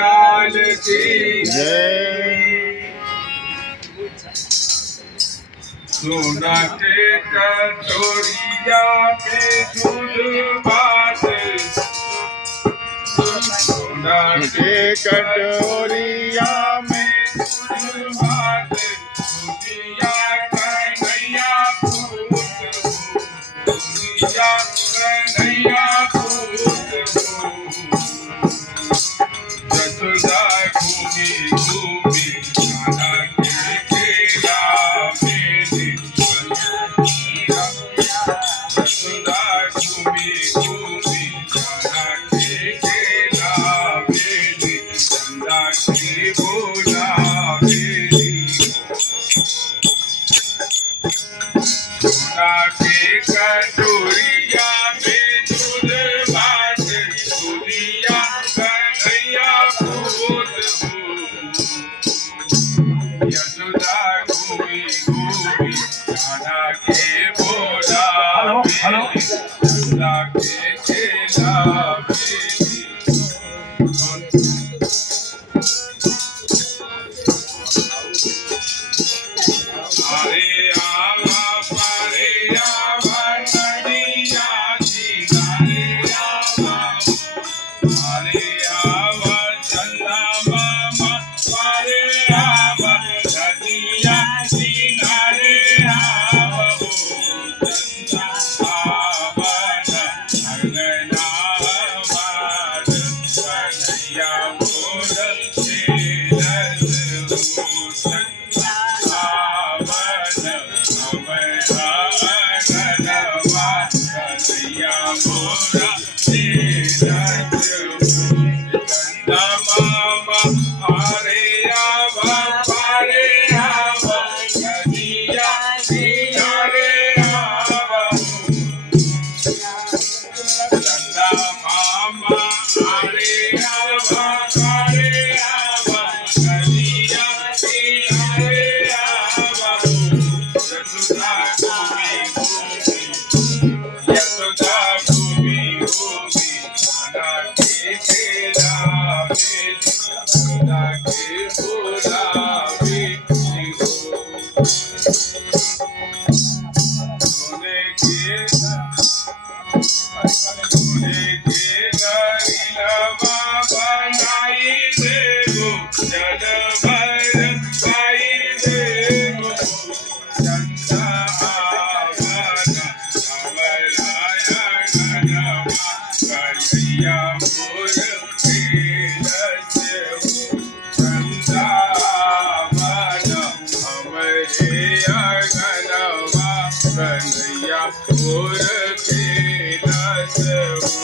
लाल की जय। सोना के कटोरिया में दूध बाटे, सोना के कटोरिया में दूध बाटे, दुनिया कन्हैया पूत हो, दुनिया कन्हैया पूत हो। यशोदा घूमी घूमी राधा के खेला मेरी, यशोदा घूमी घूमी राधा के खेला मेरी, चंदा की बोला मेरी। सोना के कटोरिया में दूध बाटे, दुनिया कन्हैया पूत हो। यशोदा घूमी घूमी राधा के बोला मेरी, चंदा के खेला मेरी। अरे आवा पारे आवा नदिया किनारे आवा, अरे आवा चंदा मामा पारे आवा नदिया किनारे आवा हो, चंदा आवा अंगना बार कन्हैया मोर खेलत हो, चंदा कन्हैया मोरा खेलत हो। चंदा मामा पारे आवा पारे आवा नदिया किनारे आवा हो, चंदा मामा पारे आवा पारे आवा नदिया किनारे आवा हो। यशोदा घूमी घूमी, यशोदा घूमी घूमी राधा के खेला मेरी, चंदा के बोला मेरी हो। सोने के गरिलवा बनाई देगो, जल भर पाई देगो, चंदा आवन अमराया गनवा कन्हैया मोर खेलत हो, चंदा आवन अमराया गनवा कन्हैया मोर खेलत हो।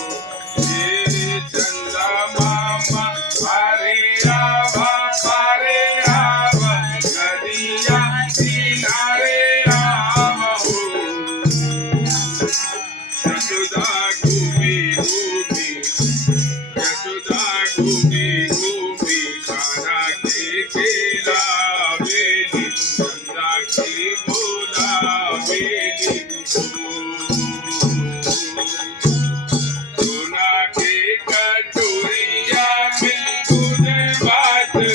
ये चंदा मामा पारे आवा नदिया किनारे आवा हो, यशोदा घूमी घूमी, यशोदा घूमी घूमी राधा के खेला मेरी, चंदा की बोला मेरी हो। सोना के कटोरिया में दूध बाटे,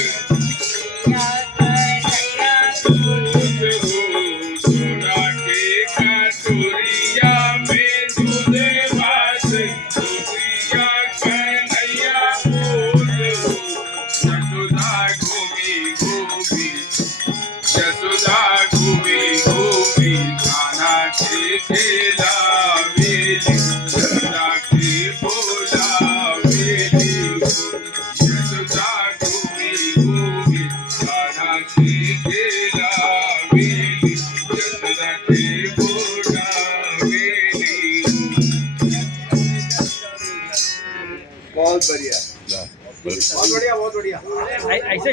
दूध हो, सोना के कटोरिया में दूध बाटे, दुनिया कन्हैया पूत हो। यशोदा घूमी घूमी, यशोदा घूमी घूमी राधा के खेला मेरी, चंदा की बोला मेरी हो। यशोदा घूमी घूमी राधा के खेला मेरी, यशोदा की बोला मेरी हो। बहुत बढ़िया, बहुत बढ़िया, बहुत बढ़िया। ऐसे